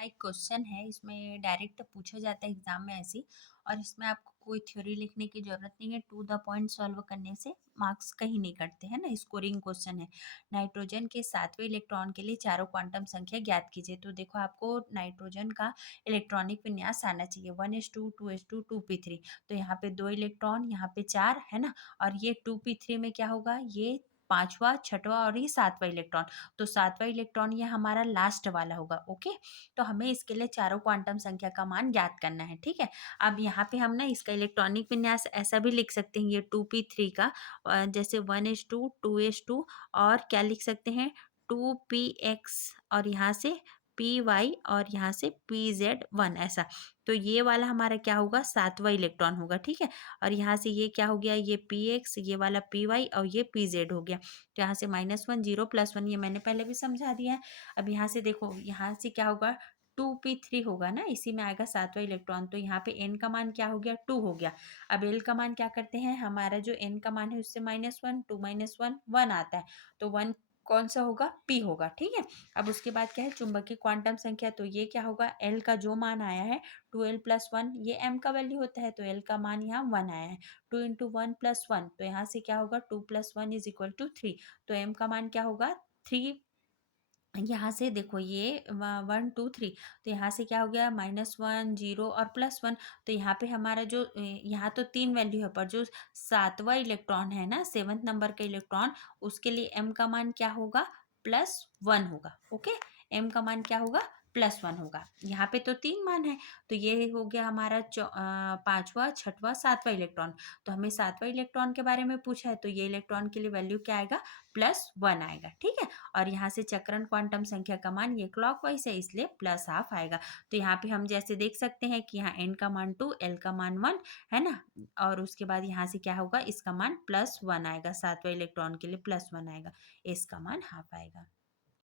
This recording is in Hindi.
का एक क्वेश्चन है, इसमें डायरेक्ट पूछा जाता है एग्जाम में ऐसे ही। और इसमें आपको कोई थ्योरी लिखने की जरूरत नहीं है, टू द पॉइंट सॉल्व करने से मार्क्स कहीं नहीं कटते हैं ना। स्कोरिंग क्वेश्चन है। नाइट्रोजन के 7वें इलेक्ट्रॉन के लिए चारों क्वांटम संख्या ज्ञात कीजिए। तो देखो, आपको नाइट्रोजन का इलेक्ट्रॉनिक विन्यास आना चाहिए 1s2 2s2 2p3। तो यहाँ पे 2 इलेक्ट्रॉन, यहाँ पे 4 है ना। और ये 2p3 में क्या होगा, ये 5वां 6वां और ये 7वां इलेक्ट्रॉन। तो 7वां इलेक्ट्रॉन ये हमारा लास्ट वाला होगा। ओके, तो हमें इसके लिए चारों क्वांटम संख्या का मान ज्ञात करना है। ठीक है, अब यहाँ पे हम ना इसका इलेक्ट्रॉनिक विन्यास ऐसा भी लिख सकते हैं, ये 2p3 का जैसे 1s2 2s2 और क्या लिख सकते हैं 2px और यहाँ से py और यहाँ से pz1 ऐसा। तो ये वाला हमारा क्या होगा, 7वां इलेक्ट्रॉन होगा। ठीक है, और यहाँ से ये क्या हो गया, ये px, ये वाला py और ये pz हो गया। तो यहाँ से -1 0 +1, ये मैंने पहले भी समझा दिया है। अब यहाँ से देखो, यहाँ से क्या होगा 2p3 होगा ना, इसी में आएगा 7वां इलेक्ट्रॉन। तो यहाँ पे n का मान क्या हो गया, 2 हो गया। अब l का मान क्या करते हैं, हमारा जो n का मान है उससे -1 2 -1 1 आता है। तो 1 कौन सा होगा, p होगा। ठीक है, अब उसके बाद क्या है, चुंबकीय क्वांटम संख्या। तो ये क्या होगा, l का जो मान आया है 2l + 1, ये m का वैल्यू होता है। तो l का मान यहाँ 1 आया है। 2 × 1 + 1, तो यहाँ से क्या होगा 2 + 1 = 3। तो m का मान क्या होगा 3। यहाँ से देखो ये 1 2 3, तो यहाँ से क्या हो गया -1 0 और +1। तो यहाँ पे हमारा जो यहाँ तो 3 वैल्यू है, पर जो 7वां इलेक्ट्रॉन है ना, 7th नंबर का इलेक्ट्रॉन, उसके लिए m का मान क्या होगा, +1 होगा। ओके, m का मान क्या होगा, +1 होगा। यहाँ पे तो 3 मान है। तो ये हो गया हमारा 5वां 6वां 7वां इलेक्ट्रॉन। तो हमें 7वां इलेक्ट्रॉन के बारे में पूछा है, तो ये इलेक्ट्रॉन के लिए वैल्यू क्या आएगा, +1 आएगा। ठीक है, और यहाँ से चक्रण क्वांटम संख्या का मान ये क्लॉकवाइज है, इसलिए +½ आएगा। तो यहाँ पे हम जैसे देख सकते हैं कि यहाँ n का मान 2, l का मान 1 है ना। और उसके बाद यहाँ से क्या होगा, इसका मान +1 आएगा, 7वें इलेक्ट्रॉन के लिए +1 आएगा, इसका मान ½ आएगा।